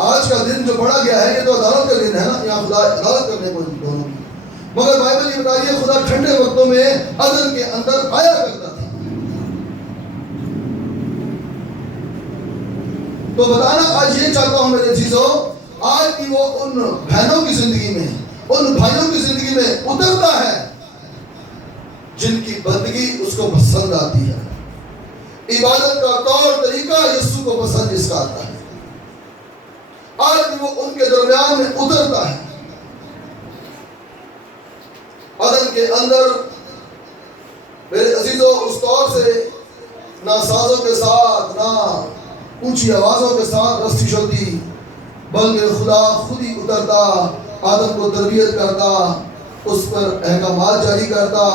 آج کا دن جو پڑھا گیا ہے یہ تو عدالت کا دن ہے نا, یہاں خدا عدالت کرنے کو دونوں کی, مگر بائبل یہ بتا رہی ہے خدا ٹھنڈے وقتوں میں عدن کے اندر آیا کرتا تھا. تو بتانا آج یہ چاہتا ہوں میرے عزیزوں, آج بھی وہ ان بہنوں کی زندگی میں, ان بھائیوں کی زندگی میں اترتا ہے جن کی بندگی اس کو پسند آتی ہے, عبادت کا طور طریقہ یسوع کو پسند اس کا آتا ہے. آج بھی وہ ان کے درمیان میں اترتا ہے. عدن کے اندر میرے عزیزوں اس طور سے نہ سازوں کے ساتھ نہ اونچی آوازوں کے ساتھ رستی چلتی, بلکہ خدا خود ہی اترتا, آدم کو تربیت کرتا, اس پر احکامات جاری کرتا.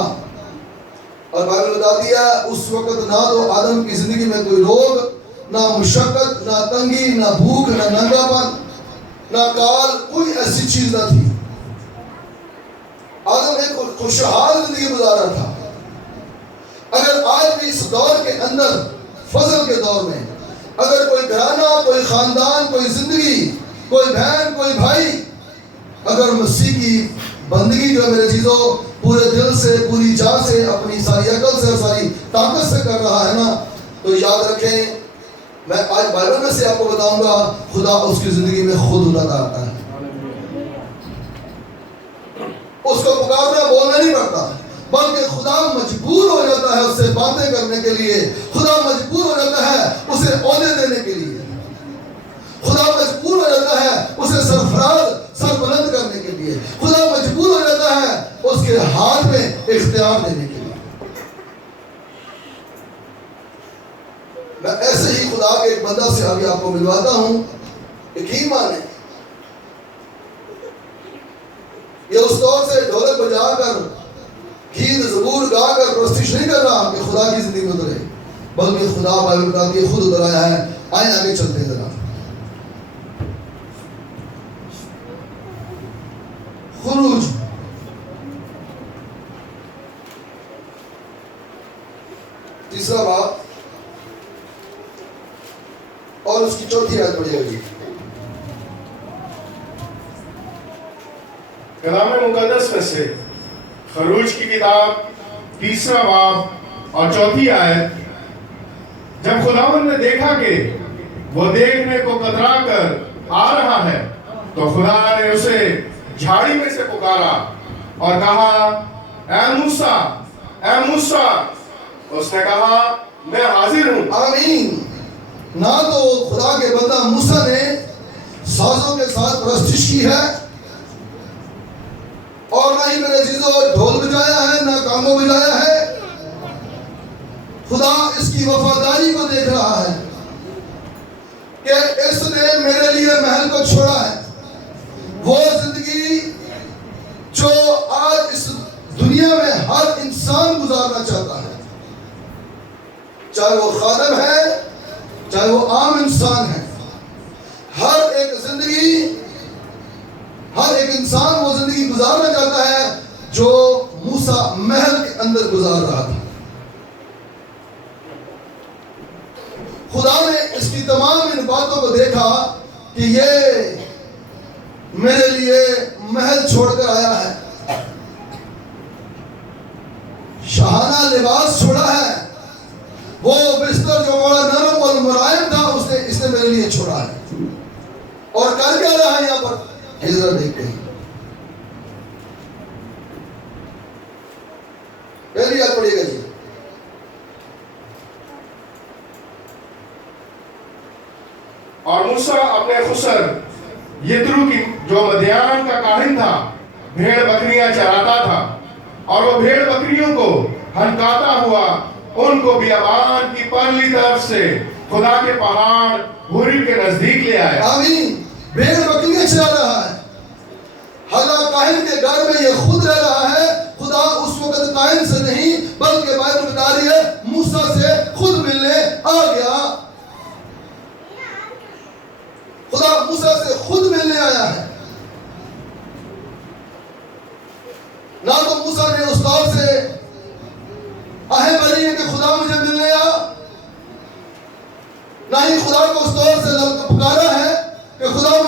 اور بائبل بتاتی ہے اس وقت نہ تو آدم کی زندگی میں کوئی روگ, نہ مشقت, نہ تنگی, نہ بھوک, نہ ننگا پن, نہ کال, کوئی ایسی چیز نہ تھی. آدم ایک خوشحال زندگی گزارا تھا. اگر آج بھی اس دور کے اندر, فضل کے دور میں, اگر کوئی گھرانہ, کوئی خاندان, کوئی زندگی, کوئی بہن, کوئی بھائی اگر مسیح کی بندگی جو میرے چیزوں پورے دل سے, پوری جان سے, اپنی ساری عقل سے, ساری طاقت سے کر رہا ہے نا, تو یاد رکھیں میں آج بائبل میں سے آپ کو بتاؤں گا خدا اس کی زندگی میں خود اتر آتا ہے. اس کو پکارنا بولنا نہیں پڑتا, بلکہ خدا مجبور ہو جاتا ہے اس سے باتیں کرنے کے لیے, خدا مجبور ہو جاتا ہے اسے عہدے دینے کے لیے, خدا مجبور ہو جاتا ہے اسے سرفراز سربلند کرنے کے لیے, خدا مجبور ہو جاتا ہے اس کے ہاتھ میں اختیار دینے کے لیے. میں ایسے ہی خدا کے ایک بندہ سے ابھی آپ کو ملواتا ہوں, یقین مانیں یہ اس طور سے ڈھولک بجا کر, گیت زبور گا کر پرستش نہیں کر رہا کہ خدا کی زندگی میں اترے, بلکہ خدا بائبل بتاتی ہے خود اتر آیا ہے. آئیں آگے چلتے ہیں ذرا. خروج تیسرا باب اور اس کی چوتھی آیت پڑھی ہوگی. کلام مقدس میں سے خروج کی کتاب تیسرا باب اور چوتھی آیت. جب خداوند نے دیکھا کہ وہ دیکھنے کو کترا کر آ رہا ہے تو خدا نے اسے جھاڑی میں سے پکارا اور کہا اے موسیٰ, اے موسیٰ. اس نے کہا میں حاضر ہوں. آمین. نہ تو خدا کے بندہ موسیٰ نے سازوں کے ساتھ پرستش کی ہے, اور نہ ہی میرے عزیزوں ڈھول بجایا ہے, نہ کانگو بجایا ہے. خدا اس کی وفاداری کو دیکھ رہا ہے کہ اس نے میرے لیے محل کو چھوڑا ہے. وہ زندگی جو آج اس دنیا میں ہر انسان گزارنا چاہتا ہے, چاہے وہ خادم ہے, چاہے وہ عام انسان ہے. ہر ایک زندگی, ہر ایک انسان وہ زندگی گزارنا چاہتا ہے جو موسیٰ محل کے اندر گزار رہا تھا. خدا نے اس کی تمام ان باتوں کو دیکھا کہ یہ میرے لیے محل چھوڑ کر آیا ہے, شاہانہ لباس چھوڑا ہے, وہ بستر جو بڑا نرم اور ملائم تھا اس نے میرے لیے چھوڑا ہے. اور کر کیا رہا ہے یہاں پر, ذرا دیکھتے ہیں. پہلی آیت پڑھیے گا جی. اور موسیٰ اپنے خسر یترو کی جو مدیان کا کاہن تھا بھیڑ بکریاں چراتا تھا, اور وہ بھیڑ بکریوں کو ہنکاتا ہوا ان کو بیابان کی پرلی طرف سے خدا کے پہاڑ ہوریب کے نزدیک لے آیا. آمین. بھیڑ بکریاں چرا رہا ہے, حالا کاہن کے گھر میں یہ خود رہ رہا ہے. خدا اس وقت کاہن سے نہیں بلکہ بائبل بتا رہی ہے موسیٰ سے خود ملنے آ گیا. خدا موسیٰ سے خود ملنے آیا ہے. نہ تو موسیٰ نے اس دور سے آہیں بھری ہے کہ خدا مجھے ملنے آ, نہ ہی خدا کو اس دور سے پکارا ہے کہ خدا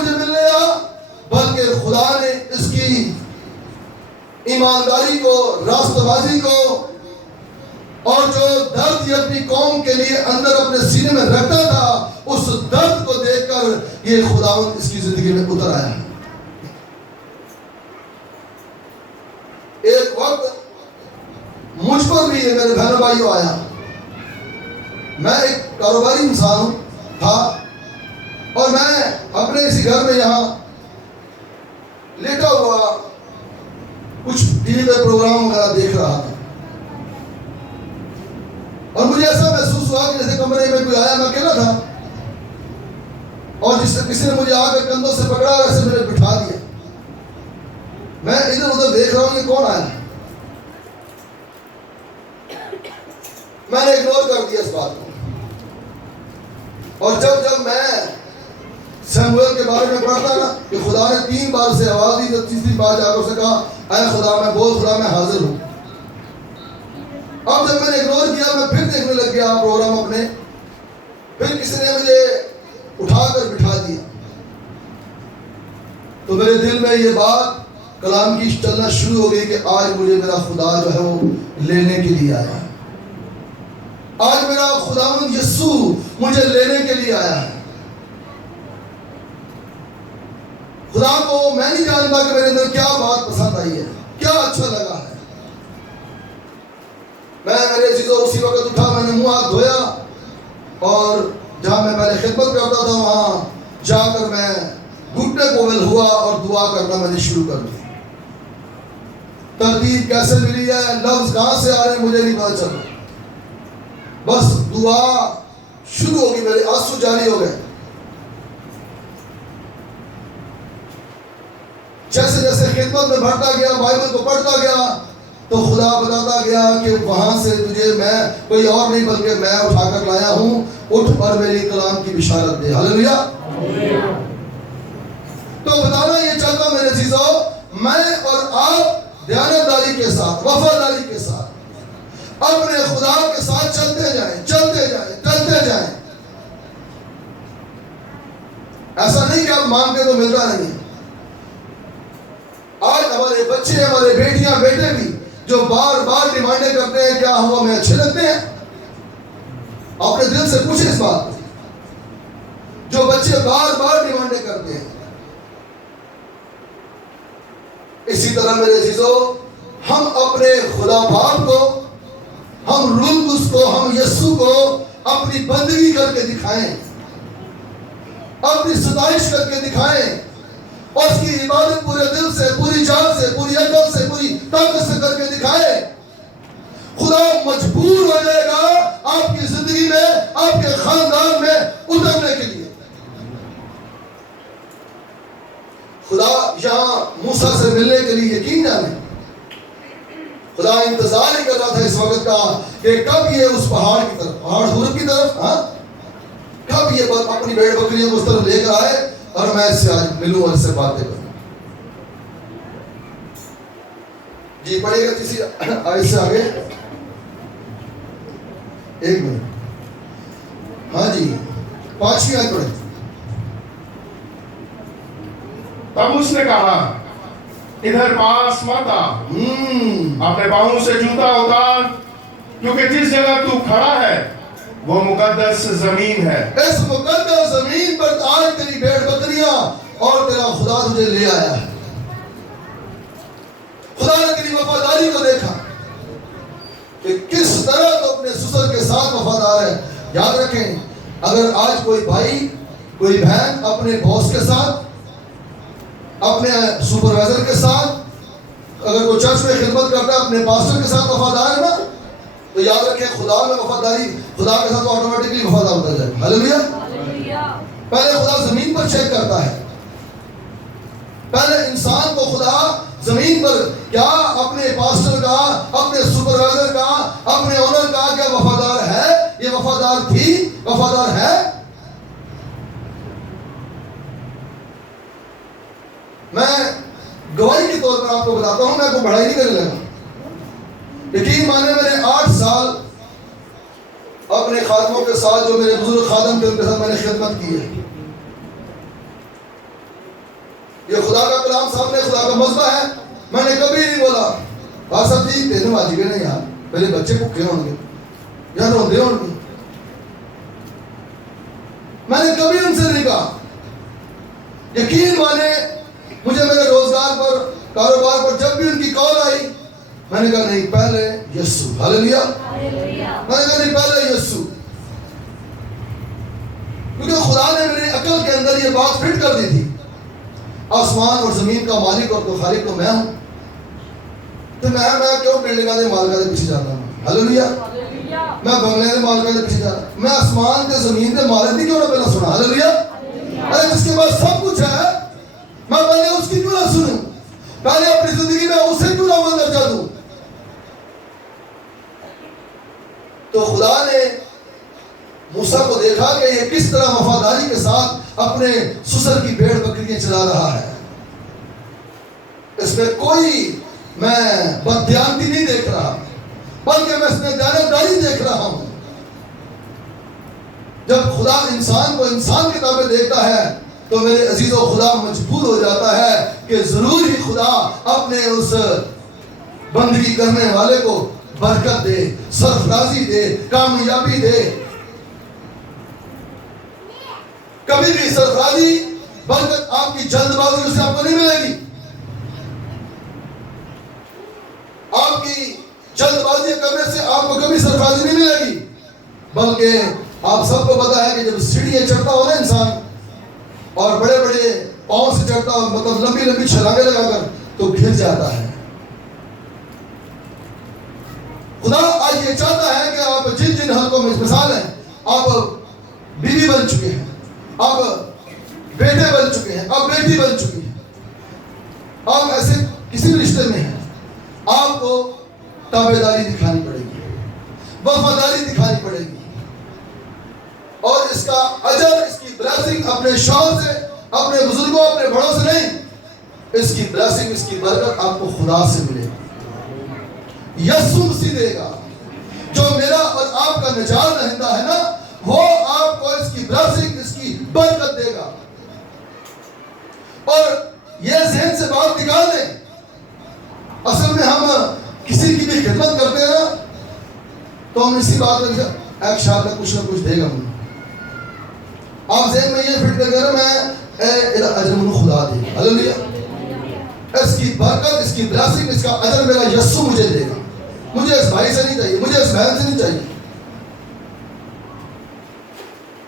ایمانداری کو، راستہ بازی کو، اور جو درد یہ اپنی قوم کے لیے اندر اپنے سینے میں رکھتا تھا، اس درد کو دیکھ کر یہ خداوند اس کی زندگی میں اتر آیا. ایک وقت مجھ پر بھی میرے بہنوں بھائیوں آیا. میں ایک کاروباری انسان تھا اور میں اپنے اسی گھر میں یہاں لیٹا ہوا کچھ ٹی وی پہ پروگرام وغیرہ دیکھ رہا تھا اور مجھے ایسا محسوس ہوا کہ جیسے کمرے میں کوئی آیا. میں اکیلا تھا اور جس سے کسی نے مجھے آ کر کندھوں سے پکڑا اور ایسے میرے بٹھا دیا. میں ادھر ادھر دیکھ رہا ہوں یہ کون آیا. میں نے اگنور کر دیا اس بات کو. اور جب میں سیموئیل کے بارے میں پڑھتا نا کہ خدا نے 3 بار سے آواز دی، تو تیسری بار جا کر اسے کہا اے خدا میں بول، خدا میں حاضر ہوں. اب جب میں نے اگنور کیا، میں پھر دیکھنے لگ گیا پروگرام اپنے. پھر کسی نے مجھے اٹھا کر بٹھا دیا تو میرے دل میں یہ بات کلام کی چلنا شروع ہو گئی کہ آج مجھے میرا خدا جو ہے وہ لینے کے لیے آیا ہے. آج میرا خداوند یسوع مجھے لینے کے لیے آیا ہے. خدا کو میں نہیں جانتا کہ میرے اندر کیا بات پسند آئی ہے، کیا اچھا لگا ہے. میں میرے چیزوں اسی وقت اٹھا، میں نے منہ ہاتھ دھویا اور جہاں میں پہلے خدمت کرتا تھا وہاں جا کر میں گھٹنے کومل ہوا اور دعا کرنا میں نے شروع کر دی. ترتیب کیسے ملی ہے، لفظ کہاں سے آ رہے ہیں مجھے نہیں پتا چلا. بس دعا شروع ہوگی، میرے آنسو جاری ہو گئے. جیسے جیسے خدمت میں بڑھتا گیا، بائبل کو پڑھتا گیا، تو خدا بتاتا گیا کہ وہاں سے تجھے میں کوئی اور نہیں بلکہ میں اٹھا کر لایا ہوں، اٹھ اور میری کلام کی بشارت دے. ہلیلویا. تو بتانا یہ چاہتا میرے عزیزو، میں اور آپ دیانتداری کے ساتھ، وفاداری کے ساتھ اپنے خدا کے ساتھ چلتے جائیں، چلتے جائیں، چلتے جائیں. ایسا نہیں کہ آپ مانگتے تو ملتا نہیں. آج ہمارے بچے، ہمارے بیٹیاں، بیٹے بھی جو بار بار ڈیمانڈیں کرتے ہیں کیا ہم ہمیں اچھے لگتے ہیں؟ اپنے دل سے پوچھیں اس بات. جو بچے بار بار ڈیمانڈیں کرتے ہیں، اسی طرح میرے عزیزو ہم اپنے خدا باپ کو، ہم روح القدس کو، ہم یسوع کو اپنی بندگی کر کے دکھائیں، اپنی ستائش کر کے دکھائیں، اور اس کی عبادت پورے دل سے، پوری جان سے، پوری عقل سے، پوری طاقت سے کر کے دکھائیں. خدا مجبور ہو جائے گا آپ کی زندگی میں، آپ کے خاندان میں اترنے کے لیے. خدا یہاں موسیٰ سے ملنے کے لیے یقین جانے، خدا انتظار ہی کر رہا تھا اس وقت کا کہ کب یہ اس پہاڑ کی طرف، پہاڑ حور کی طرف، کب یہ اپنی بھیڑ بکریوں کو اس طرف لے کر آئے اور میں اس سے آج ملوں اور اس سے باتیں کروں. جی پڑھیے گا تیسری آیت سے آگے. ایک منٹ. ہاں جی 5ویں آیت پڑھیں. تب اس نے کہا ادھر پاس مت آ، اپنے پاؤں سے جوتا اتار، کیونکہ جس جگہ تو کھڑا ہے وہ مقدس زمین ہے. اس مقدس زمین پر آج تیری بھیڑ بکریاں اور تیرا خدا تجھے لے آیا ہے. خدا نے تیری وفاداری کو دیکھا کہ کس طرح تو اپنے سسر کے ساتھ وفادار ہے. یاد رکھیں، اگر آج کوئی بھائی، کوئی بہن اپنے باس کے ساتھ، اپنے سپروائزر کے ساتھ، اگر کوئی چرچ میں خدمت کرتا ہے اپنے پاسٹر کے ساتھ وفادار ہے نا، تو یاد رکھیں خدا میں وفاداری، خدا کے ساتھ آٹومیٹکلی وفادار ہوتا جائے. ہلیلویا. پہلے خدا زمین پر چیک کرتا ہے. پہلے انسان کو خدا زمین پر کیا اپنے پاسٹر کا، اپنے سپروائزر کا، اپنے اونر کا کیا وفادار ہے، یہ وفادار تھی، وفادار ہے. میں گواہی کے طور پر آپ کو بتاتا ہوں، میں کوئی پڑھائی نہیں کرنے لگا. یقین مانے میں نے 8 سال اپنے خادموں کے ساتھ، جو میرے بزرگ خادم تھے ان کے ساتھ میں نے خدمت کی ہے. یہ خدا کا کلام سامنے، خدا کا مذبح ہے. میں نے کبھی نہیں بولا صاحب جی تین بج گئے نہیں یار میرے بچے بھوکے ہوں گے یا روندے ہوں گے. میں نے کبھی ان سے نہیں کہا. یقین مانے مجھے میرے روزگار پر کاروبار پر جب بھی ان کی کال آئی میں نے کہا نہیں پہلے یسوع. ہاللیلویا. میں نے کہا نہیں پہلے یسوع. کیونکہ خدا نے میری عقل کے اندر یہ بات فٹ کر دی تھی آسمان اور زمین کا مالک اور تو خالق تو میں ہوں تو میں کیوں بلڈنگاں دے مالکاں دے پیچھے جاتا ہوں. ہاللیلویا. میں بنگلے دے مالکاں دے پیچھے جاتا ہوں. میں آسمان تے زمین دے مالک دی کیوں نہ پہلا سنا. ہاللیلویا. ارے جس کے پاس سب کچھ ہے میں پہلے اس کی کیوں نہ سنوں. پہلے اپنی زندگی میں اسے کیوں نہ مندر کر دوں. تو خدا نے موسیٰ کو دیکھا کہ یہ کس طرح وفاداری کے ساتھ اپنے سسر کی بھیڑ بکریاں چلا رہا ہے. اس میں کوئی میں بددیانتی نہیں دیکھ رہا بلکہ میں اس میں دیانتداری دیکھ رہا ہوں. جب خدا انسان کو انسان کی طرح دیکھتا ہے تو میرے عزیزو خدا مجبور ہو جاتا ہے کہ ضرور ہی خدا اپنے اس بندگی کرنے والے کو برکت دے, سرفرازی دے, کامیابی دے. کبھی بھی سرفرازی برکت آپ کی جلد بازی سے آپ کو نہیں ملے گی. آپ کی جلد بازی کرنے سے آپ کو کبھی سرفرازی نہیں ملے گی. بلکہ آپ سب کو پتا ہے کہ جب سیڑھیاں چڑھتا ہو نا انسان اور بڑے بڑے پاؤں سے چڑھتا ہو مطلب لمبی لمبی چھلانگیں لگا کر تو گر جاتا ہے. خدا آج یہ چاہتا ہے کہ آپ جن جن حلقوں میں مثال ہیں آپ بیوی بن چکے ہیں, آپ بیٹے بن چکے ہیں, آپ بیٹی بن چکی ہیں, آپ ایسے کسی بھی رشتے میں ہیں, آپ کو تابعداری دکھانی پڑے گی, وفاداری دکھانی پڑے گی. اور اس کا اجر, اس کی بلیسنگ اپنے شوہر سے, اپنے بزرگوں, اپنے بڑوں سے نہیں, اس کی بلیسنگ, اس کی برکت آپ کو خدا سے ملے گی. یسوع مسیح دے گا. جو میرا اور آپ کا نجات دہندہ ہے نا وہ آپ کو اس کی بلیسنگ, اس کی برکت دے گا. اور یہ ذہن سے بات نکال دیں, اصل میں ہم کسی کی بھی خدمت کرتے ہیں نا تو ہم اسی بات میں ایک شاید میں کچھ نہ کچھ دے گا مجھے. آپ ذہن میں یہ فٹ کر میں اجر منو خدا دے گا. ہاللیلویا. اس کی برکت, اس کی بلیسنگ, اس کا اجر میرا یسوع مجھے دے گا. مجھے اس بھائی سے نہیں چاہیے, مجھے اس بہن سے نہیں چاہیے.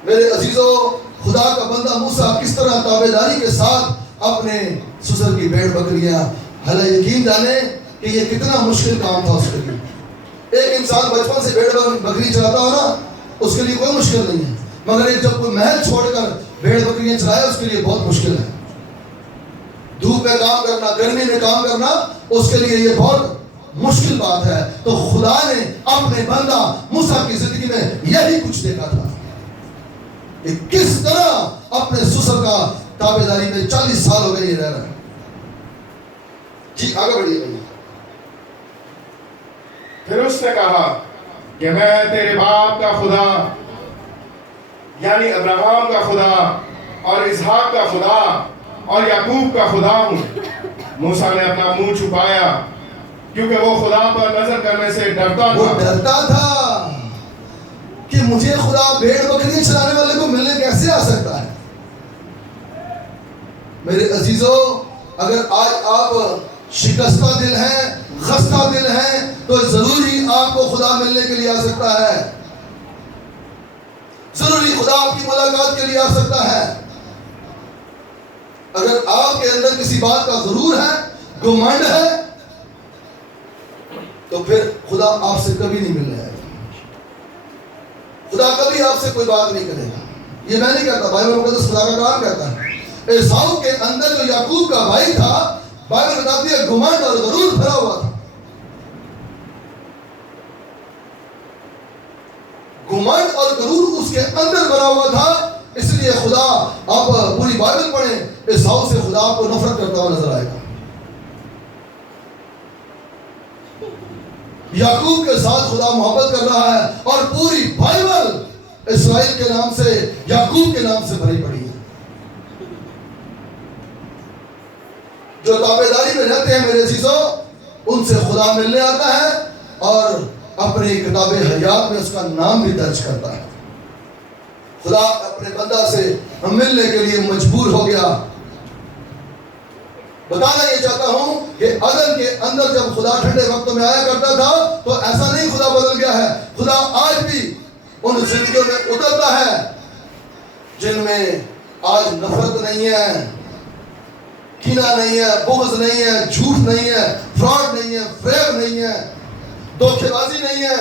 میرے عزیزو خدا کا بندہ موسیٰ کس طرح تابعداری کے ساتھ اپنے سسر کی بھیڑ بکریاں, حالانکہ یقین جانے کہ یہ کتنا مشکل کام تھا اس کے لیے. ایک انسان بچپن سے بھیڑ بکری چلاتا ہو نا اس کے لیے کوئی مشکل نہیں ہے, مگر ایک جب کوئی محل چھوڑ کر بھیڑ بکریاں چلائے اس کے لیے بہت مشکل ہے. دھوپ میں کام کرنا, گرمی میں کام کرنا, اس کے لیے یہ بہت مشکل بات ہے. تو خدا نے اپنے بندہ موسیٰ کی زندگی میں یہی کچھ دیکھا تھا کہ کس طرح اپنے سسر کا تابعداری میں 40 سال ہو گئے یہ رہ رہا ہے. جی آگے بڑھیے. پھر اس نے کہا کہ میں تیرے باپ کا خدا یعنی ابراہیم کا خدا اور اسحاق کا خدا اور یعقوب کا خدا ہوں. موسیٰ نے اپنا منہ چھپایا کیونکہ وہ خدا پر نظر کرنے سے ڈرتا تھا. وہ ڈرتا تھا کہ مجھے خدا بھیڑ بکریاں چلانے والے کو ملنے کیسے آ سکتا ہے. میرے عزیزو اگر آج آپ شکستہ دل ہیں, خستہ دل ہیں تو ضروری آپ کو خدا ملنے کے لیے آ سکتا ہے. ضروری خدا آپ کی ملاقات کے لیے آ سکتا ہے. اگر آپ کے اندر کسی بات کا غرور ہے, گھمنڈ ہے, تو پھر خدا آپ سے کبھی نہیں ملنے آئے گا. خدا کبھی آپ سے کوئی بات نہیں کرے گا. یہ میں نہیں کہتا, بائبل مقدس خدا کا کلام کہتا ہے. عیساؤ کے اندر جو یعقوب کا بھائی تھا, بائبل بتاتی ہے گھمنڈ اور غرور بھرا ہوا تھا. گھمنڈ اور غرور اس کے اندر بھرا ہوا تھا. اس لیے خدا, آپ پوری بائبل پڑھیں, عیساؤ سے خدا آپ کو نفرت کرتا ہوا نظر آئے گا. یعقوب کے ساتھ خدا محبت کر رہا ہے اور پوری بائبل اسرائیل کے نام سے, یعقوب کے نام سے بھری پڑی ہے. جو تابعداری میں رہتے ہیں میرے عزیزو، ان سے خدا ملنے آتا ہے اور اپنی کتاب حیات میں اس کا نام بھی درج کرتا ہے۔ خدا اپنے بندہ سے ملنے کے لیے مجبور ہو گیا۔ بتانا یہ چاہتا ہوں کہ عدن کے اندر جب خدا ٹھنڈے وقتوں میں آیا کرتا تھا تو ایسا نہیں خدا بدل گیا ہے۔ خدا آج بھی ان زندگیوں میں اترتا ہے جن میں آج نفرت نہیں ہے، کینہ نہیں ہے، بغض نہیں ہے، جھوٹ نہیں ہے، فراڈ نہیں ہے، فریب نہیں ہے، دھوکے بازی نہیں ہے۔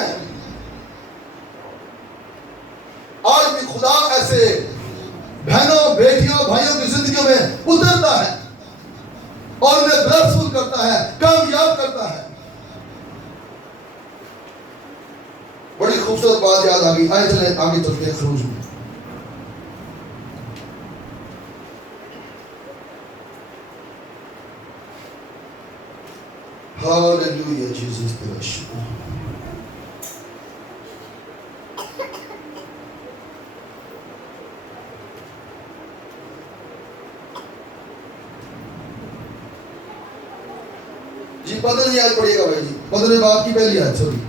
آج بھی خدا ایسے بہنوں، بیٹیوں، بھائیوں کی زندگیوں میں اترتا ہے اور انہیں بلیسفل کرتا ہے، کامیاب کرتا ہے۔ بڑی خوبصورت بات یاد آ گئی۔ آئے چلیں آگے چلتے ہیں خروج میں۔ ہاللویا جیسس تیرا شکر۔ جی 15 آیت پڑھیے گا بھائی جی، 15 باب کی پہلی آیت سوری۔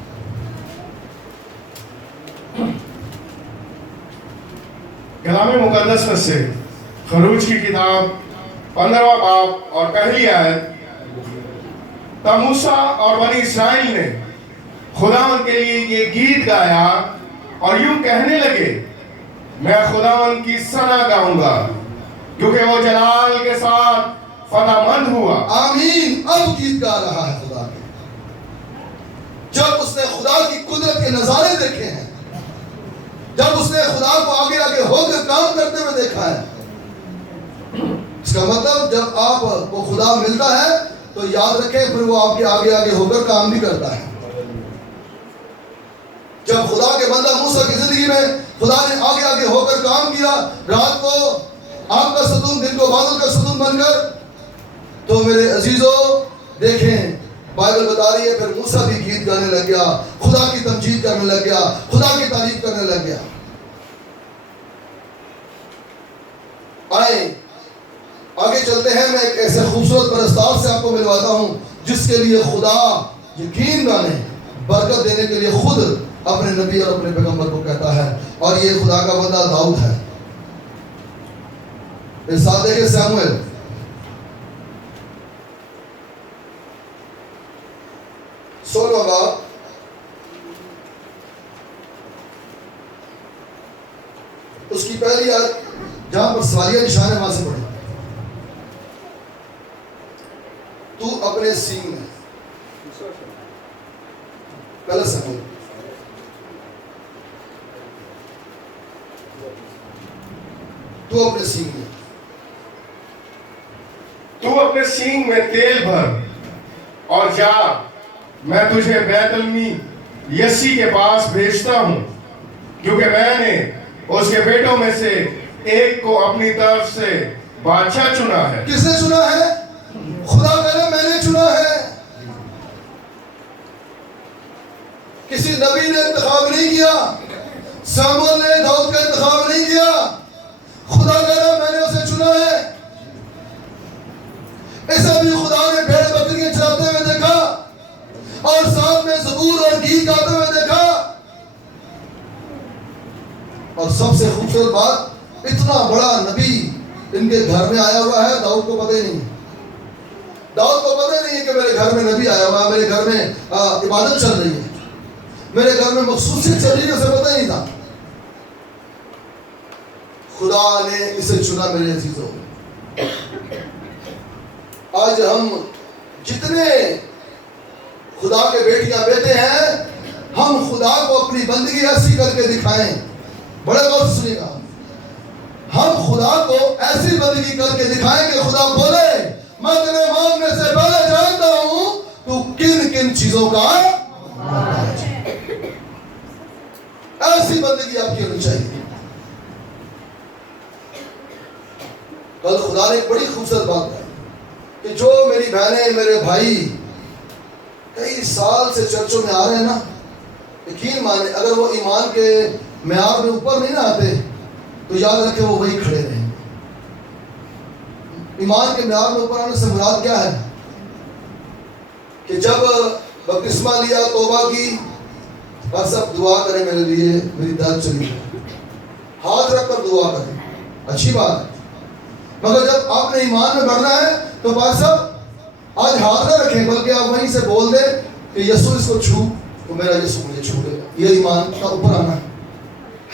کلام مقدس میں سے خروج کی کتاب 15واں باب اور پہلی آیت۔ تب موسیٰ اور بنی اسرائیل نے خداوند کے لیے یہ گیت گایا اور یوں کہنے لگے، میں خداوند کی ثنا گاؤں گا کیونکہ وہ جلال کے ساتھ فتح مند ہوا۔ آمین۔ اب گیت گا رہا ہے خدا کے، جب اس نے خدا کی قدرت کے نظارے دیکھے ہیں، جب اس نے خدا کو آگے آگے ہو کر کام کرتے ہوئے دیکھا ہے۔ اس کا مطلب جب آپ کو خدا ملتا ہے تو یاد رکھیں پھر وہ آپ کے آگے آگے ہو کر کام بھی کرتا ہے۔ جب خدا کے بندہ موسیٰ کی زندگی میں خدا نے آگے آگے ہو کر کام کیا، رات کو آپ کا ستون، دن کو بادل کا ستون بن کر، تو میرے عزیزو دیکھیں بائبل بتا رہی ہے پھر موسیٰ بھی گیت گانے لگ گیا، خدا کی تمجید کرنے لگ گیا، خدا کی تعریف کرنے لگ گیا۔ آئیں آگے چلتے ہیں۔ میں ایک ایسے خوبصورت پرستار سے آپ کو ملواتا ہوں جس کے لیے خدا یقین جانے برکت دینے کے لیے خود اپنے نبی اور اپنے پیغمبر کو کہتا ہے، اور یہ خدا کا بندہ داؤد ہے۔ اس ساتھ دیکھیں سیموئیل 16واں باب اس کی پہلی آیت جہاں پر سوالیہ نشان ہے وہاں سے پڑھیں۔ تو اپنے سینگ میں، پہلا سیموئیل تو اپنے سینگ میں، تو اپنے سینگ میں تیل بھر اور جا، میں تجھے بیت المی یسی کے پاس بھیجتا ہوں، کیونکہ میں نے اس کے بیٹوں میں سے ایک کو اپنی طرف سے بادشاہ چنا ہے۔ کس نے چنا ہے؟ خدا کہہ رہا میں نے چنا ہے۔ کسی نبی نے انتخاب نہیں کیا، ساموئیل نے داؤد کا انتخاب نہیں کیا، خدا کہہ رہا میں نے اسے چنا ہے۔ ایسا بھی خدا نے بھیڑ بکریاں چراتے ہوئے دیکھا اور ساتھ میں زبور اور گیت گاتے ہوئے دیکھا، اور سب سے خوبصورت بات اتنا بڑا نبی ان کے گھر میں آیا ہوا ہے، داؤد کو پتہ ہی نہیں۔ داؤد کو پتہ نہیں ہے کہ میرے گھر میں نبی آیا ہوا ہے، میرے گھر میں عبادت چل رہی ہے، میرے گھر میں مخصوصیت چل رہی ہے، اسے پتہ نہیں تھا۔ خدا نے اسے چنا میرے عزیزوں۔ آج ہم جتنے خدا کے بیٹیاں بیٹے ہیں، ہم خدا کو اپنی بندگی ایسی کر کے دکھائیں۔ بڑے غور سے سنیے گا، ہم خدا کو ایسی بندگی کر کے دکھائیں کہ خدا بولے میں تیرے مانگنے سے پہلے جانتا ہوں تو کن کن چیزوں کا محتاج ہے۔ ایسی بندگی آپ کی ہونی چاہیے۔ کل خدا نے ایک بڑی خوبصورت بات کہی کہ جو میری بہنیں، میرے بھائی کئی سال سے چرچوں میں آ رہے ہیں نا، یقین مانے اگر وہ ایمان کے معیار میں اوپر نہیں نہ آتے تو یاد رکھیں وہ وہی کھڑے رہیں گے۔ ایمان کے معیار میں اوپر آنے سے مراد کیا ہے؟ کہ جب بپتسمہ لیا، توبہ کی، بس اب دعا کریں میرے لیے، میری درد چلی جائے، ہاتھ رکھ کر دعا کریں، اچھی بات ہے، مگر جب آپ نے ایمان میں بڑھنا ہے تو بس اب آج ہاتھ نہ رکھیں، بلکہ آپ وہیں سے بول دیں کہ یسوع اس کو چھو تو میرا یسوع مجھے چھو لے گا۔ یہ ایمان کا اوپر آنا ہے۔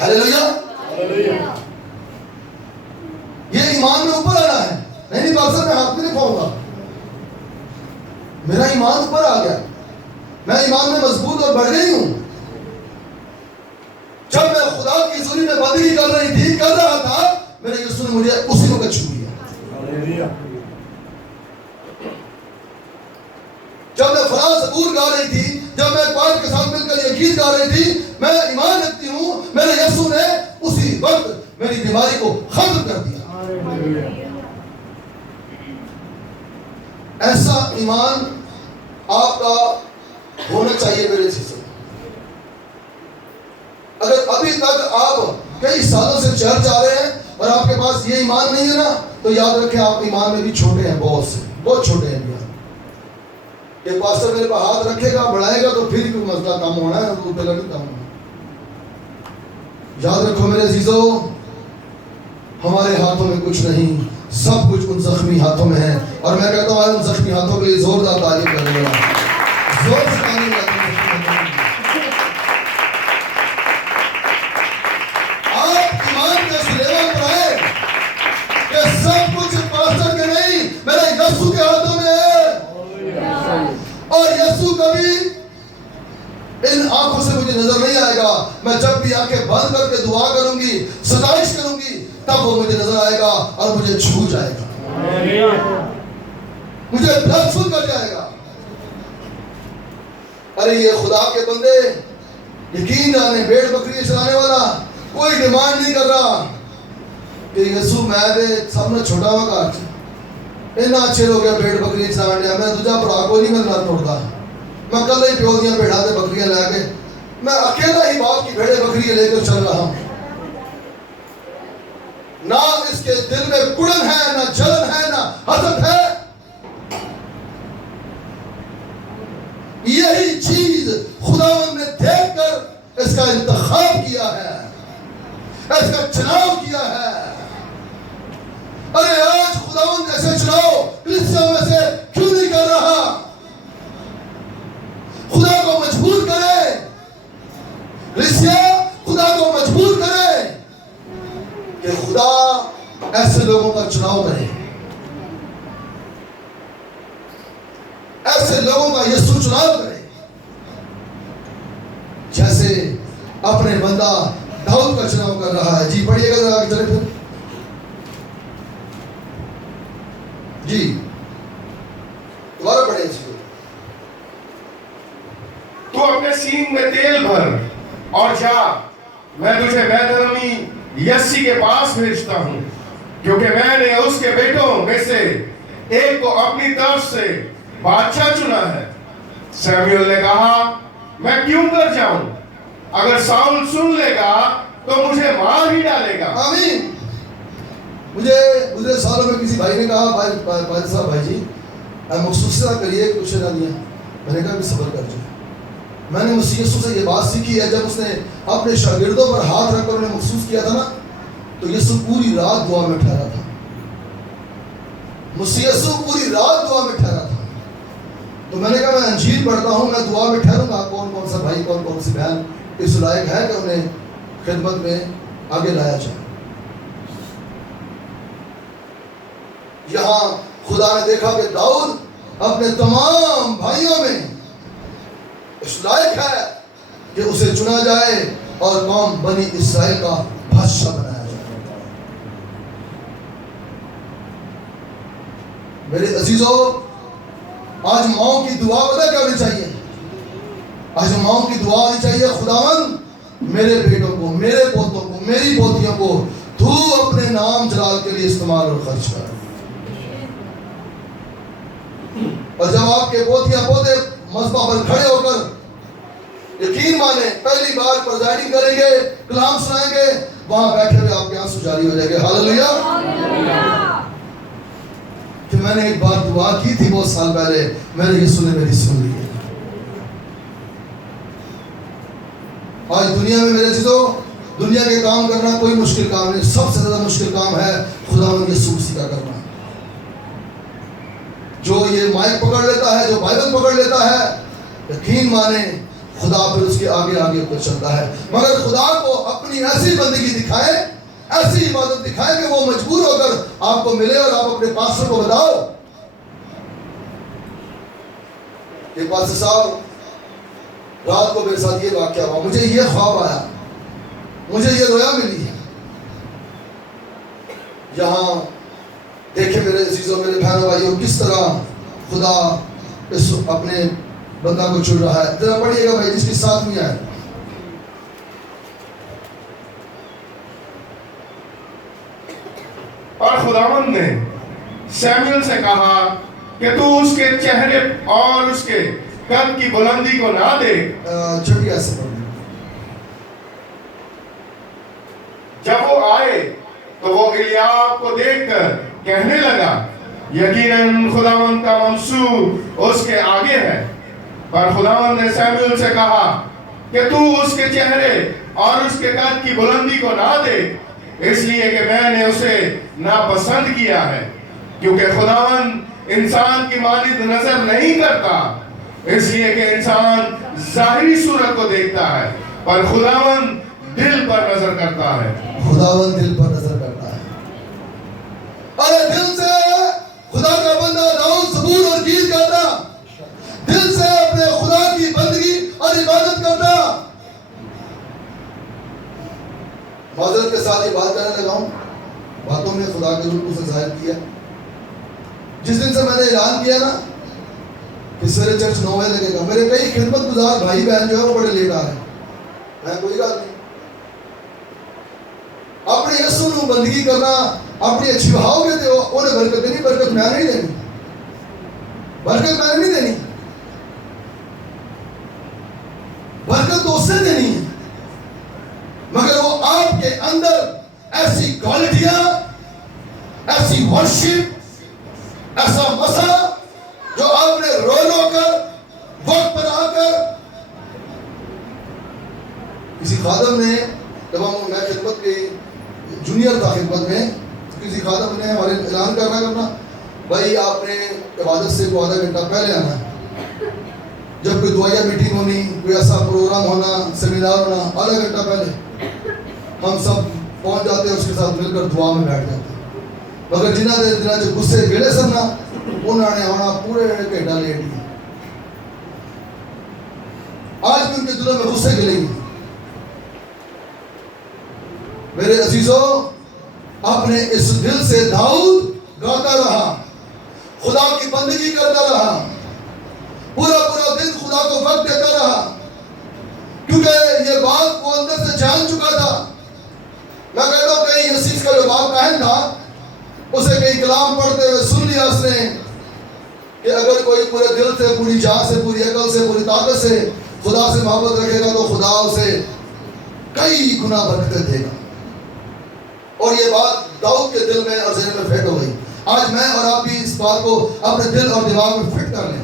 ہلیلویہ، یہ ایمان میں اوپر آنا ہے۔ نہیں بادشاہ میں ہاتھ میں نہیں کھاؤں گا، میرا ایمان اوپر آ گیا، میں ایمان میں مضبوط اور بڑھ گئی ہوں۔ جب میں خدا کی حضوری میں بندگی کر رہا تھا، میرے یسوع نے مجھے اسی وقت چھو لیا۔ جب میں فلاں زبور گا رہی تھی، جب میں پانچ کے ساتھ مل کر یہ گیت گا رہی تھی، میں ایمان رکھتی ہوں میرے یسوع نے اسی وقت میری بیماری کو ختم کر دیا۔ ایسا ایمان آپ کا ہونا چاہیے میرے چیزوں۔ اگر ابھی تک آپ کئی سالوں سے چرچ آ رہے ہیں اور آپ کے پاس یہ ایمان نہیں ہے نا، تو یاد رکھیں آپ ایمان میں بھی چھوٹے ہیں، بہت چھوٹے ہیں۔ کہ پاسٹر میرے پہ ہاتھ رکھے گا، بڑھائے گا تو پھر کوئی مسئلہ کام ہونا ہے، تو پہلے نہیں کام ہونا۔ یاد رکھو میرے عزیزو، ہمارے ہاتھوں میں کچھ نہیں، سب کچھ ان زخمی ہاتھوں میں ہے، اور میں کہتا ہوں ان زخمی ہاتھوں کے لیے زوردار تعریف کرنے والا، زور سے تعریف کرنے والا۔ آپ ایمان کے اس لیول پر آئے کہ سب کچھ پاسٹر کے نہیں، میرے یسوع کے ہاتھوں میں ہے، اور یسوع کبھی ان آنکھوں سے مجھے نظر نہیں آئے گا۔ میں جب بھی آنکھیں بند کر کے دعا کروں گی، ستائش کروں گی، تب وہ مجھے نظر آئے گا اور مجھے چھو جائے گا، مجھے بلیسفل کر جائے گا۔ ارے یہ خدا کے بندے، یقین جانے بھیڑ بکری چلانے والا کوئی ڈیمانڈ نہیں کر رہا کہ یسوع میں دے سب نے چھوٹا ہوا کاٹ اتنا اچھے لوگ ہیں بھیڑ بکری چلانے لیا، میں دوجا بڑا کوئی نہیں میں توڑتا، میں کل ہی پیو دیا بھیڑا دے بکریاں لے کے، میں اکیلا ہی باپ کی بھیڑے بکریاں لے کر چل رہا ہوں۔ نہ اس کے دل میں کڑن ہے، نہ جلن ہے، نہ حسد ہے۔ یہی چیز خداوند نے دیکھ کر اس کا انتخاب کیا ہے، اس کا چناؤ کیا ہے۔ ارے آج خداوند ایسے چناؤ کلیسیا میں سے کیوں نہیں کر رہا؟ خدا کو مجبور کرے، کلیسیا خدا کو مجبور کرے کہ خدا ایسے لوگوں کا چناؤ کرے، ایسے لوگوں کا یسوع چناؤ کرے، جیسے اپنے بندہ داؤد کا چناؤ کر رہا ہے۔ جی پڑھیے گا ذرا آگے چلے پھر جی دوبارہ پڑھیں اس کو۔ تو اپنے سینگ میں تیل بھر اور جا، میں تجھے بیت العمی یسی کے پاس بھیجتا ہوں، کیونکہ میں نے اس کے بیٹوں میں سے ایک کو اپنی طرف سے بادشاہ چنا ہے۔ سیموئیل نے کہا میں کیوں کر جاؤں؟ اگر ساؤل سن لے گا تو مجھے مار ہی ڈالے گا۔ آمین۔ مجھے گزرے سالوں میں کسی بھائی نے کہا بھائی صاحب بھائی جی مخصوص طرح کریے کچھ نہ دیا، میں نے کہا کہ صبر کر جائے۔ میں نے مسیح یسوع سے یہ بات سیکھی ہے، جب اس نے اپنے شاگردوں پر ہاتھ رکھ کر انہیں مخصوص کیا تھا نا، تو یسوع پوری رات دعا میں ٹھہرا تھا۔ مسیح یسوع پوری رات دعا میں ٹھہرا تھا۔ تو میں نے کہا میں انجیل پڑھتا ہوں، میں دعا میں ٹھہروں گا، کون کون سا بھائی کون کون سی بہن اس لائق ہے کہ انہیں خدمت میں آگے لایا جائے۔ یہاں خدا نے دیکھا کہ داؤد اپنے تمام بھائیوں میں اس لائق ہے کہ اسے چنا جائے اور قوم بنی اسرائیل کا بادشاہ بنایا جائے۔ میرے عزیزوں، آج ماؤں کی دعا پتہ کیا ہونی چاہیے؟ آج ماؤں کی دعا ہونی چاہیے، خداوند میرے بیٹوں کو، میرے پوتوں کو، میری پوتیوں کو تو اپنے نام جلال کے لیے استعمال اور خرچ کر۔ اور جب آپ کے پوتیاں پوتے مذبح پر کھڑے ہو کر یقین مانیں پہلی بار پریزائڈنگ کریں گے، کلام سنائیں گے، وہاں بیٹھے ہوئے آپ کے آنسو جاری ہو جائیں گے۔ ہاللیلویہ۔ کہ میں نے ایک بار دعا کی تھی بہت سال پہلے, میرے یسوع نے میری سن لی ہے. آج دنیا میں میرے عزیزو دنیا کے کام کرنا کوئی مشکل کام نہیں, سب سے زیادہ مشکل کام ہے خداوند یسوع مسیح کا کرنا. جو یہ مائک پکڑ لیتا ہے, جو بائبل پکڑ لیتا ہے, یقین مانے خدا پھر اس کے آگے آگے کو چلتا ہے. مگر خدا کو اپنی ایسی بندگی دکھائے, ایسی عبادت دکھائے کہ وہ مجبور ہو کر آپ کو ملے اور آپ اپنے پاسٹر کو بتاؤ کہ پاسٹر صاحب رات کو میرے ساتھ یہ واقعہ ہوا, مجھے یہ خواب آیا, مجھے یہ رویا ملی ہے. یہاں دیکھیں میرے عزیزوں, میرے بہنوں بھائیوں, کس طرح خدا اس اپنے بندہ کو چن رہا ہے. ذرا پڑھیے گا بھائی جس کی ساتھ میں آئے. اور خداوند نے سیموئیل سے کہا کہ تو اس کے چہرے اور اس کے قد کی بلندی کو نہ دیکھ. چھٹی ایسے پڑھیں. جب وہ آئے تو وہ الیاب کو دیکھ کر کہنے لگا یقیناً خداوند کا منصوب اس کے آگے ہے. پر خداوند نے سیموئیل سے کہا کہ تو اس کے چہرے اور اس کے قد کی بلندی کو نہ دیکھ, اس لیے کہ میں نے اسے ناپسند کیا ہے. کیونکہ خداوند انسان کی مانند نظر نہیں کرتا, اس لیے کہ انسان ظاہری صورت کو دیکھتا ہے, پر خداوند دل پر نظر کرتا ہے. خداوند دل پر نظر کرتا ہے. ارے دل سے خدا کا بندہ داؤد زبور اور گیت گاتا, دل سے اپنے خدا کی بندگی اور عبادت کرتا. معذرت کے ساتھ یہ بات کرنے لگا ہوں, باتوں میں خدا کے روح کو ظاہر کیا. جس دن سے میں نے اعلان کیا نا کہ سویرے چرچ 9 بجے لگے گا, میرے کئی خدمت گزار بھائی بہن جو ہے وہ بڑے لیٹ آ رہے ہیں. میں کوئی بات نہیں, اپنے یسوع کو بندگی کرنا اپنی اچھی بھاؤ کے دے, انہیں برکت دینی, برکت میں نہیں دینی, برکت میں نہیں دینی, برکت تو اس سے دینی ہے. مگر وہ آپ کے اندر ایسی کوالٹیاں, ایسی ورشپ, ایسا مسا جو آپ نے رو رو کر وقت پر آ کر. کسی خادم نے, جب میں خدمت کی جونیئر تھا خدمت میں, کسی خادم نے ہمارے اعلان کرنا بھائی آپ نے عبادت سے کو آدھا گھنٹہ پہلے آنا ہے. جب کوئی دعائیہ میٹنگ ہونی, کوئی ایسا پروگرام ہونا, سیمینار ہونا, آدھا گھنٹہ پہلے ہم سب پہنچ جاتے ہیں, اس کے ساتھ مل کر دعا میں بیٹھ جاتے ہیں. مگر جنہ جو غصے گلے سن نا, انہوں نے آنا پورے گھنٹہ لیٹ گیا. آج بھی ان کے دلوں میں غصے گلے گی. میرے عزیزوں, اپنے اس دل سے داؤد گاتا رہا, خدا کی بندگی کرتا رہا, پورا دن خدا کو وقت دیتا رہا, کیونکہ یہ بات وہ اندر سے جان چکا تھا. میں کہتا ہوں کہیں اس چیز کا جو باپ کاہن تھا, اسے کئی کلام پڑھتے ہوئے سن لیا اس نے کہ اگر کوئی پورے دل سے, پوری جان سے, پوری عقل سے, پوری طاقت سے خدا سے محبت رکھے گا تو خدا اسے کئی گنا برکت دے گا. اور یہ بات داؤد کے دل میں اور ذہن میں فٹ ہو گئی. آج میں اور آپ بھی اس بات کو اپنے دل اور دماغ میں فٹ کر لیں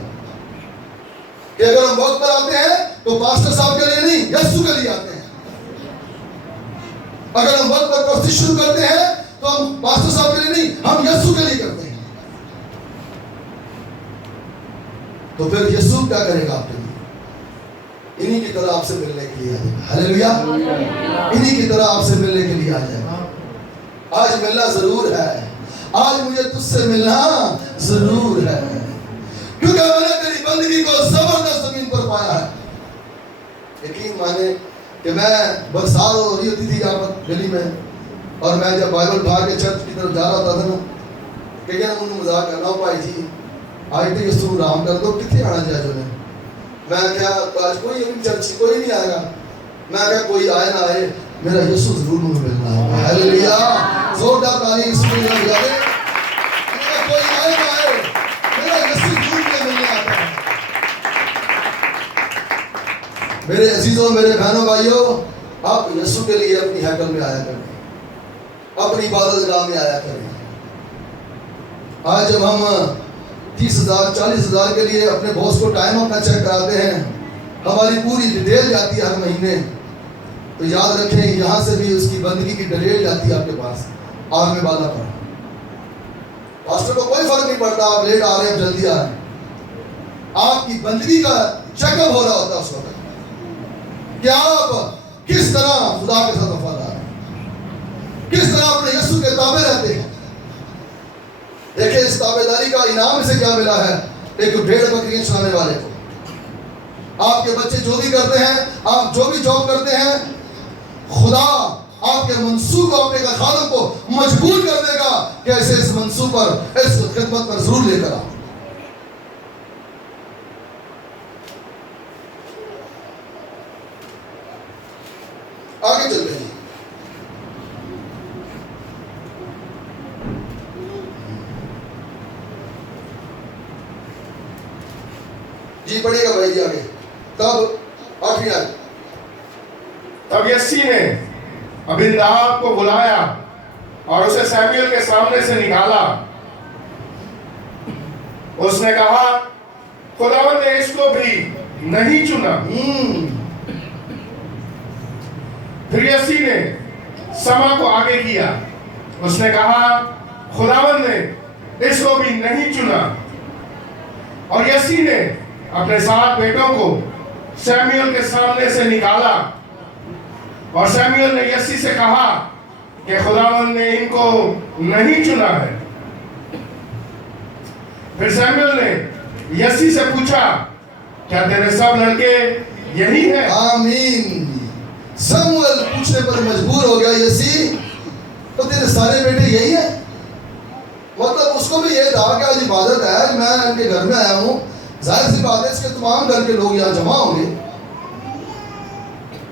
کہ اگر ہم وقت پر آتے ہیں تو پاسٹر صاحب کے لیے نہیں, یسوع کے لیے آتے ہیں. اگر ہم وقت پر پرستش شروع کرتے ہیں تو ہم پاسٹر صاحب کے لیے نہیں, ہم یسوع کے لیے کرتے ہیں. تو پھر یسوع کیا کرے گا آپ کے لیے؟ انہی کی طرح آپ سے ملنے کے لیے آ جائے گا. ہلیلویا. انہی کی طرح آپ سے ملنے کے لیے آ جائے گا. آج ملنا ضرور ہے, آج مجھے تجھ سے ملنا ضرور ہے, کیونکہ میں نے تیری بندگی کو زبردست زمین پر پایا ہے. یقین مانے کہ میں برسات ہو رہی ہوتی تھی یہاں پر گلی میں, اور میں جب بائبل اٹھا کے چرچ کی طرف جا رہا تھا نا, کہ کہنا مجھے مذاق کرنا ہو بھائی جی آج تک یسوع رام کر دو, کتنے آنا چاہے جو نے. میں کیا آج کوئی چرچ کوئی نہیں آئے گا, میں کیا کوئی آئے نہ آئے, میرا یسوع ضرور مجھے ملنا ہے. ہلیلویا. زوردار تعلیم اس میں لگ جائے. کوئی آئے نہ آئے, میرا یسوع ضرور مجھے ملنے آتا ہے. میرے عزیزوں, میرے بہنوں بھائیوں, آپ یسوع کے لیے اپنی ہیکل میں آیا کریں, اپنی عبادت گاہ میں آیا کریں. آج جب ہم 30,000 40,000 کے لیے اپنے باس کو ٹائم اپنا چیک کراتے ہیں, ہماری پوری ڈیٹیل جاتی ہے ہر مہینے, تو یاد رکھیں یہاں سے بھی اس کی بندگی کی ڈیٹیل جاتی ہے آپ کے پاس آگ میں بالا پر. پاسٹر کو کوئی فرق نہیں پڑتا آپ لیٹ آ رہے ہیں جلدی آ رہے ہیں, آپ کی بندگی کا چیک اپ ہو رہا ہوتا ہے اس وقت کہ آپ کس طرح خدا کے ساتھ وفادار ہیں, کس طرح اپنے یسوع کے تابع رہتے ہیں. دیکھیں اس تابع داری کا انعام سے کیا ملا ہے, ایک بھیڑ بکریاں چلانے والے کو. آپ کے بچے جو بھی کرتے ہیں, آپ جو بھی جاب کرتے ہیں, خدا آپ کے منصوب کو, اپنے خادم کو مجبور کر دے گا کہ ایسے اس منصوب پر, اس خدمت پر ضرور لے کر آؤ. آگے چلتے ہیں. جی پڑھیے گا بھائی جی آگے. تب آخری آیت. تب یسی نے ابیناداب کو بلایا اور اسے سیموئیل کے سامنے سے نکالا. اس نے کہا خداوند نے اس کو بھی نہیں چنا. پھر یسی نے سما کو آگے کیا. اس نے کہا خداوند نے اس کو بھی نہیں چنا. اور یسی نے اپنے 7 بیٹوں کو سیموئیل کے سامنے سے نکالا. اور سیموئیل نے یسی سے کہا کہ خداوند نے ان کو نہیں چنا ہے. پھر سیموئیل نے یسی سے پوچھا کیا تیرے سب لڑکے یہی ہیں؟ آمین. سیموئیل پوچھنے پر مجبور ہو گیا, یسی تو تیرے سارے بیٹے یہی ہیں؟ مطلب اس کو بھی یہ تھا کہ آج عبادت ہے, میں ان کے گھر میں آیا ہوں, ظاہر سی بات ہے اس کے تمام گھر کے لوگ یہاں جمع ہوں گے.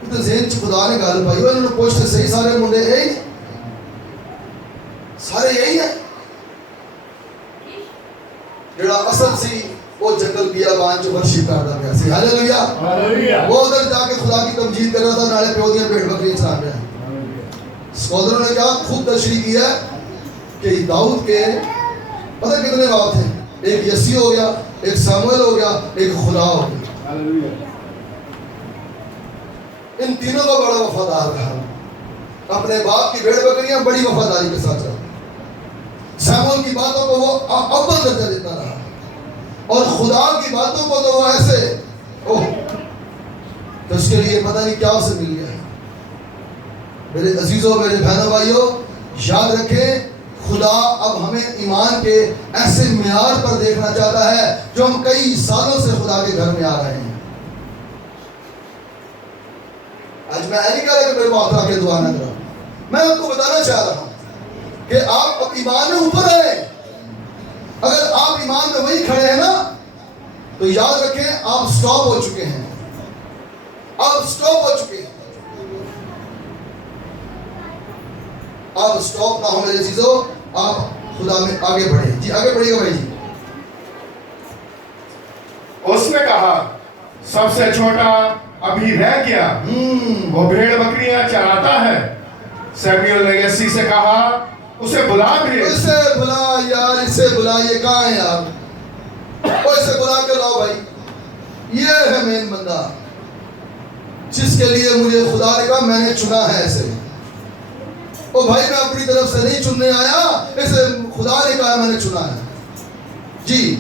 تو ذہن خدا نے گل پائی, انہوں نے پوچھتے صحیح سارے منڈے یہی, سارے یہی ہیں. جڑا اصل سی وہ جنگل بیابان جو ورشپ کرتا پیا سی. ہاللیلویا. وہ ادھر جا کے خدا کی تمجید کر رہا تھا, نالے پیو دیاں بھیڑ بکریاں چلا رہا ہے. سکولروں نے کیا خوب تشریح کیا کہ داؤد کے پتہ کتنے باپ تھے, ایک یسی ہو گیا, ایک ساموئیل ہو گیا, ایک خدا ہو گیا. ان تینوں کا بڑا وفادار رہا. اپنے باپ کی بھیڑ بکریاں بڑی وفاداری کے ساتھ چلتے. ساموئیل کی باتوں کو وہ اول درجہ دیتا رہا, اور خدا کی باتوں کو تو وہ ایسے تو اس کے لیے پتہ نہیں کیا اسے مل گیا. میرے عزیزوں, میرے بہنوں بھائیوں, یاد رکھیں خدا اب ہمیں ایمان کے ایسے معیار پر دیکھنا چاہتا ہے جو ہم کئی سالوں سے خدا کے گھر میں آ رہے ہیں. آج میں نہیں کہہ رہا کہ میرے بات آ کے دعا نہ کرو, میں آپ کو بتانا چاہ رہا ہوں کہ آپ اب ایمان میں اوپر ہیں. اگر آپ ایمان میں وہی کھڑے ہیں نا, تو یاد رکھیں آپ سٹاپ ہو چکے ہیں. آپ سٹاپ ہو چکے ہیں. آپ سٹاپ نہ ہو میرے عزیزوں, آپ خدا میں آگے بڑھیں. جی آگے بڑھیے گا بھائی جی. اس نے کہا سب سے چھوٹا ابھی رہ گیا, وہ بھیڑ بکریاں چراتا ہے. سیموئیل نے یسی سے کہا اسے بلا بھیج. اسے بلا یار, اسے بلا. یہ کہاں ہے یار؟ وہ اسے بلا کے لاؤ بھائی. یہ ہے مین بندہ جس کے لیے مجھے خدا نے کہا میں نے چنا ہے اسے. او بھائی میں اپنی طرف سے نہیں چننے آیا, اسے خدا نے کہا میں نے چنا ہے. جی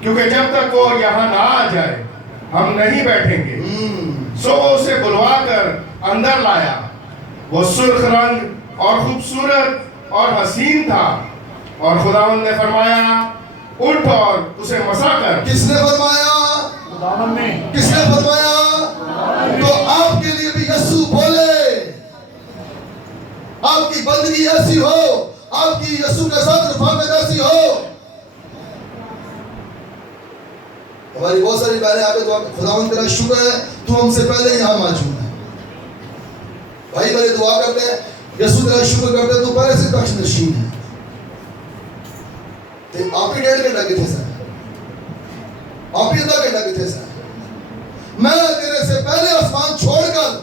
کیونکہ جب تک وہ یہاں نہ آ جائے ہم نہیں بیٹھیں گے. سو وہ اسے بلوا کر اندر لایا. وہ سرخ رنگ اور خوبصورت اور حسین تھا, اور خداوند نے فرمایا اٹھ اور اسے مسا کر. کس نے فرمایا؟ خداوند نے. کس نے فرمایا؟ تو آپ کے لیے بھی یسوع بولے. آپ کی بندگی ایسی ہو, آپ کی یسوع کے ساتھ رفاقت ایسی ہو. ہماری بہت ساری بہنیں آگے دعا, خداوند تیرا شکر ہے تو ہم سے پہلے یہاں موجود ہے. بھائی میرے دعا کرتے ہیں, یسوع تیرا شکر کرتے ہیں تو پہلے سے تخت نشین ہے. آپ ہی 1.5 گھنٹہ کتنے سے, آپ ہی آدھا گھنٹہ کتنے سے. میں تیرے سے پہلے آسمان چھوڑ کر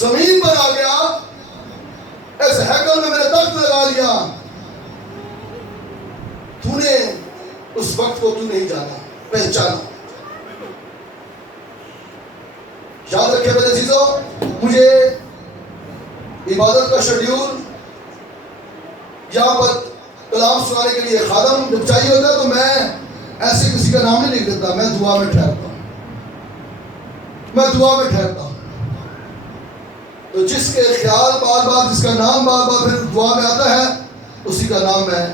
زمین پر آ گیا, اس ہیکل میں میں نے تخت لگا لیا. تو نے اس وقت کو کیوں نہیں جانا پہچانا؟ یاد رکھے میرے عزیزوں، مجھے عبادت کا شیڈیول یہاں پر کلام سنانے کے لیے خادم جب چاہیے ہوتا ہے تو میں ایسے کسی کا نام نہیں لکھ دیتا، میں دعا میں ٹھہرتا ہوں، میں دعا میں ٹھہرتا ہوں۔ تو جس کے خیال بار بار، جس کا نام بار بار پھر دعا میں آتا ہے، اسی کا نام میں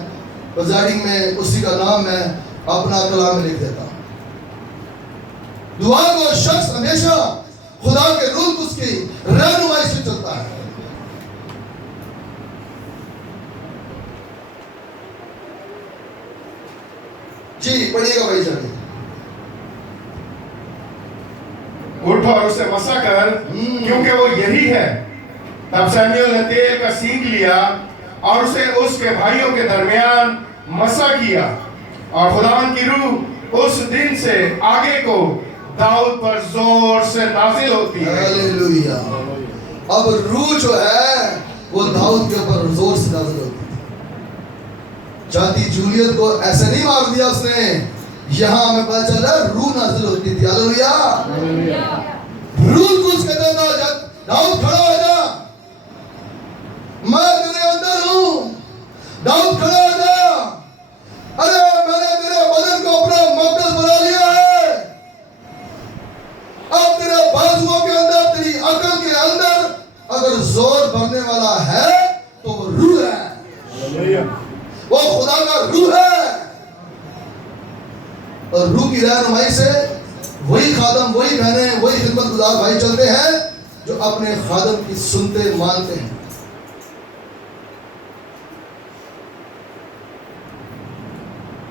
پریزائڈنگ میں، اسی کا نام میں اپنا کلام میں لکھ دیتا ہوں۔ دعا کو شخص ہمیشہ خدا کے روح اس کی رہنمائی سے چلتا ہے۔ جی پڑھیے گا بھائی جان۔ اٹھ اور اسے مسا کر، کیونکہ وہ یہی ہے۔ تب سیموئیل نے تیل کا سینک لیا اور اسے اس کے بھائیوں کے درمیان مسا کیا، اور خداوند کی روح اس دن سے آگے کو داؤد پر زور سے نازل ہوتی ہے۔ ہاللویا۔ اب روح جو ہے وہ داؤد کے اوپر زور سے نازل ہوتی ہے۔ جاتی جولیت کو ایسے نہیں مار دیا اس نے، یہاں ہمیں پتہ چلا روح نازل ہوتی تھی۔ ہاللویا۔ روح کو اس کے اندر داؤد کھڑا ہو جا، میں تیرے اندر ہوں، داؤد کھڑا ہو جا، ارے میں نے تیرے بدن کو اپنا مقدس بنا لیا ہے، اب تیرے بازوؤں کے اندر، تیری عقل کے اندر اگر زور بھرنے والا ہے تو وہ روح ہے، وہ خدا کا روح ہے۔ اور روح کی رہنمائی سے وہی خادم، وہی بہنیں، وہی خدمت گزار بھائی چلتے ہیں جو اپنے خادم کی سنتے مانتے ہیں۔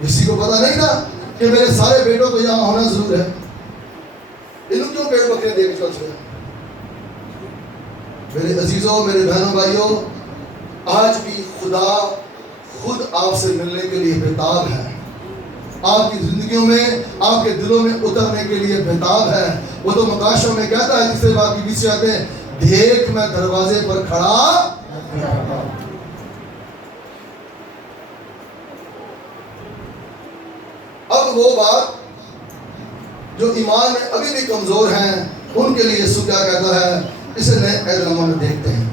کسی کو پتا نہیں تھا کہ میرے سارے بیٹوں کو یہاں ہونا ضرور ہے، انہوں کیوں پیڑ بکرے دے کے چل چکے؟ میرے عزیزوں، میرے بہنوں بھائیوں، آج بھی خدا خود آپ سے ملنے کے لیے بےتاب ہے، آپ کی زندگیوں میں، آپ کے دلوں میں اترنے کے لیے بےتاب ہے۔ وہ تو مکاشوں میں کہتا ہے، تیسرے باب کی 20 آیت میں، دیکھ میں دروازے پر کھڑا۔ اب وہ بات جو ایمان میں ابھی بھی کمزور ہیں ان کے لیے یسوع کیا کہتا ہے، اسے نئے عہد نامہ میں دیکھتے ہیں۔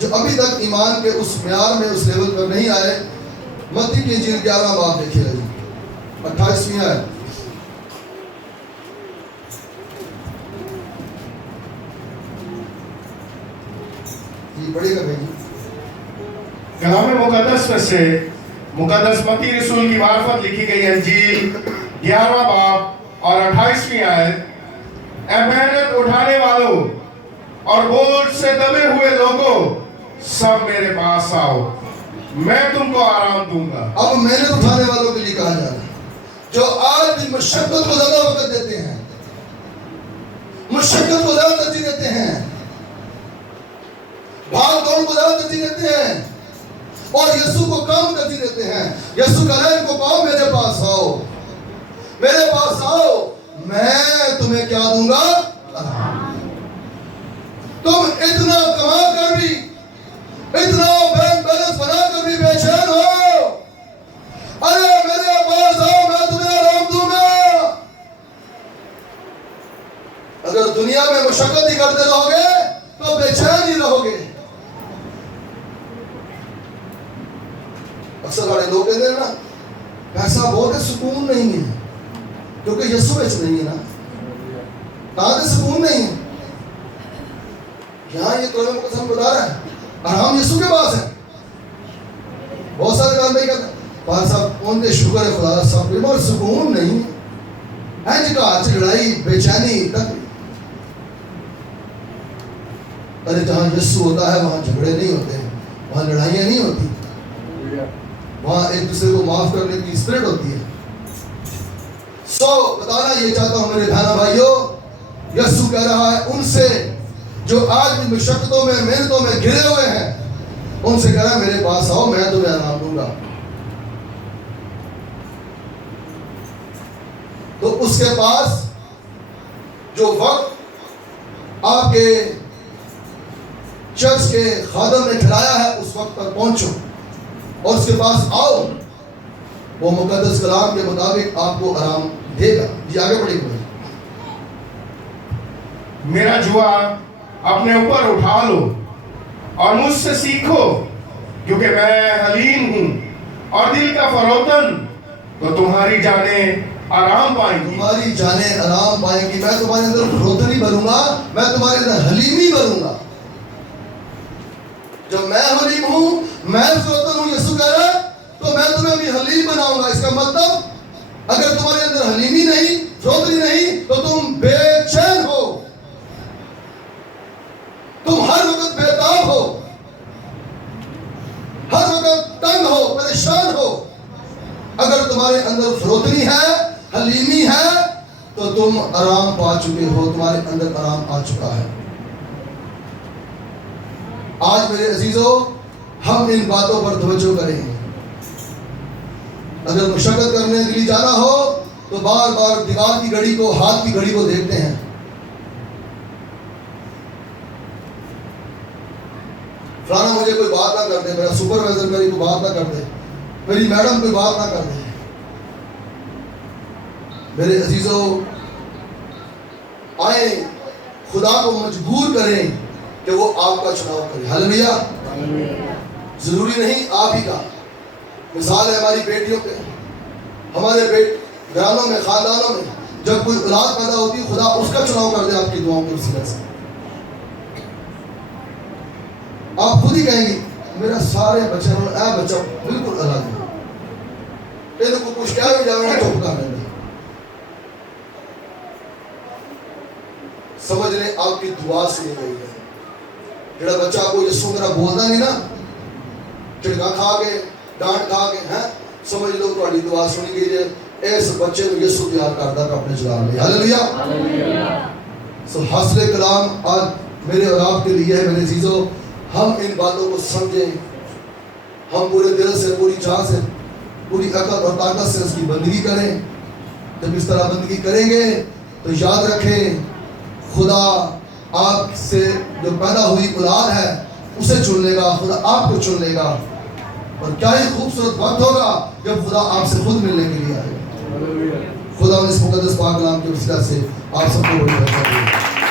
جو ابھی تک ایمان کے اس معیار میں، اس لیول پر نہیں آئے، متی کی انجیل 11 باب دیکھیے گا جی، 28ویں آیت۔ جی پڑھیے گا بھائی جی۔ کلام مقدس میں سے مقدس متی رسول کی معرفت لکھی گئی انجیل 11واں باب اور 28ویں آیت۔ اے محنت اٹھانے والوں اور بوجھ سے دبے ہوئے لوگوں، سب میرے پاس آؤ، میں تم کو آرام دوں گا۔ اب محنت اٹھانے والوں کے لیے کہا جا رہا ہے، جو آج بھی مشقت کو زیادہ وقت دیتے ہیں، مشقت کو زیادہ ترجیح دیتے ہیں، بھاگ دوڑ کو زیادہ ترجیح دیتے ہیں، اور یسوع کو کم ترجیح دیتے ہیں۔ یسوع کا رہن کو کہو، میرے پاس آؤ، میرے پاس آؤ، میں تمہیں کیا دوں گا؟ تم اتنا کما کر بھی، اتنا بینک بیلنس بنا کر بھی بے چین ہو، ارے میرے پاس آؤ، میں تمہیں آرام دوں گا۔ اگر دنیا میں مشقت ہی کرتے رہو گے تو بے چین ہی رہو گے۔ اکثر بڑے لوگ کہتے ہیں نا، پیسہ بہت ہے، سکون نہیں ہے، کیونکہ یسوع میں نہیں ہے نا، کہاں سے سکون نہیں ہے؟ یہاں یہ کلام مقدس ہم بتا رہا ہے، آرام یسوع کے پاس ہے۔ بہت سارے کام نہیں کرتے، پاس صاحب ان کے شکر ہے خدا صاحب، مگر سکون نہیں ہے، جگہ آج لڑائی، بے چینی تک۔ ارے جہاں یسوع ہوتا ہے وہاں جھگڑے نہیں ہوتے، وہاں لڑائیاں نہیں ہوتی، وہاں ایک دوسرے کو معاف کرنے کی اسپرٹ ہوتی ہے۔ بتانا یہ چاہتا ہوں میرے بہنوں بھائیوں، یسوع کہہ رہا ہے ان سے جو آج بھی مشقتوں میں، محنتوں میں گھرے ہوئے ہیں، ان سے کہہ رہا ہے میرے پاس آؤ، میں تمہیں آرام دوں گا۔ تو اس کے پاس جو وقت آپ کے چرچ کے خادم نے ٹھہرایا ہے، اس وقت پر پہنچو، اور اس کے پاس آؤ، وہ مقدس کلام کے مطابق آپ کو آرام دے گا. جی آگے بڑھیں گے. میرا جوا اپنے اوپر اٹھا لو اور مجھ سے سیکھو، کیونکہ میں حلیم ہوں اور دل کا فروتن، تو تمہاری جانیں آرام پائیں گی. تمہاری جانیں آرام پائیں گی. میں تمہارے اندر فروتنی بنوں گا، میں تمہارے اندر حلیمی بنوں گا. جب میں حلیم ہوں، میں فروتن ہوں، یسوع کہہ رہا ہے، تو میں تمہیں بھی حلیم بناؤں گا. اس کا مطلب اگر تمہارے اندر حلیمی نہیں، فروتنی نہیں، تو تم بے چین ہو، تم ہر وقت بےتاب ہو، ہر وقت تنگ ہو، پریشان ہو. اگر تمہارے اندر فروتنی ہے، حلیمی ہے، تو تم آرام پا چکے ہو، تمہارے اندر آرام آ چکا ہے. آج میرے عزیزوں، ہم ان باتوں پر توجہ کریں. اگر مشقت کرنے کے لیے جانا ہو تو بار بار دیوار کی گھڑی کو، ہاتھ کی گھڑی کو دیکھتے ہیں. فلانا مجھے کوئی بات نہ کر دے، میرا سپروائزر میری کوئی بات نہ کر دے، میری میڈم کوئی بات نہ کر دے. میرے عزیزوں، آئیں خدا کو مجبور کریں کہ وہ آپ کا چناؤ کرے. ہلیلویا. ضروری نہیں آپ ہی کا. مثال ہے ہماری بیٹیوں پہ. ہمارے گھرانوں میں، خاندانوں میں جب کوئی اولاد پیدا ہوتی ہے، خدا اس کا چناؤ کر دے آپ کی دعاؤں کے وسیلے سے. آپ خود ہی کہیں گے میرا سارے بچے اے بچہ بالکل الگ ہے، تیرے کو کچھ کیا بھی جانا چپ کر دیں. سمجھ لیں آپ کی دعا سنی گئی ہے. جڑا بچہ آپ کو یسوع میرا بولتا نہیں نا، چڑکا کھا کے، ڈانٹ کھا کے، ہیں سمجھ لو تہاڈی دعا سنی گئی ہے. اس بچے کو یسوع پیار کردا ہے اپنے جلال میں. ہلیلویا. سو حاصل کلام آج میرے اور آپ کے لیے ہے. میرے عزیزوں، ہم ان باتوں کو سمجھیں، ہم پورے دل سے، پوری جان سے، پوری عقل اور طاقت سے اس کی بندگی کریں. جب اس طرح بندگی کریں گے تو یاد رکھیں خدا آپ سے جو پیدا ہوئی اولاد ہے اسے چن لے گا، خدا آپ کو چن لے گا. اور کیا ہی خوبصورت وقت ہوگا جب خدا آپ سے خود ملنے کے لیے آئے گا. خدا اس مقدس پاک کلام کے وسیلہ سے آپ سب کو بڑی برکت دے.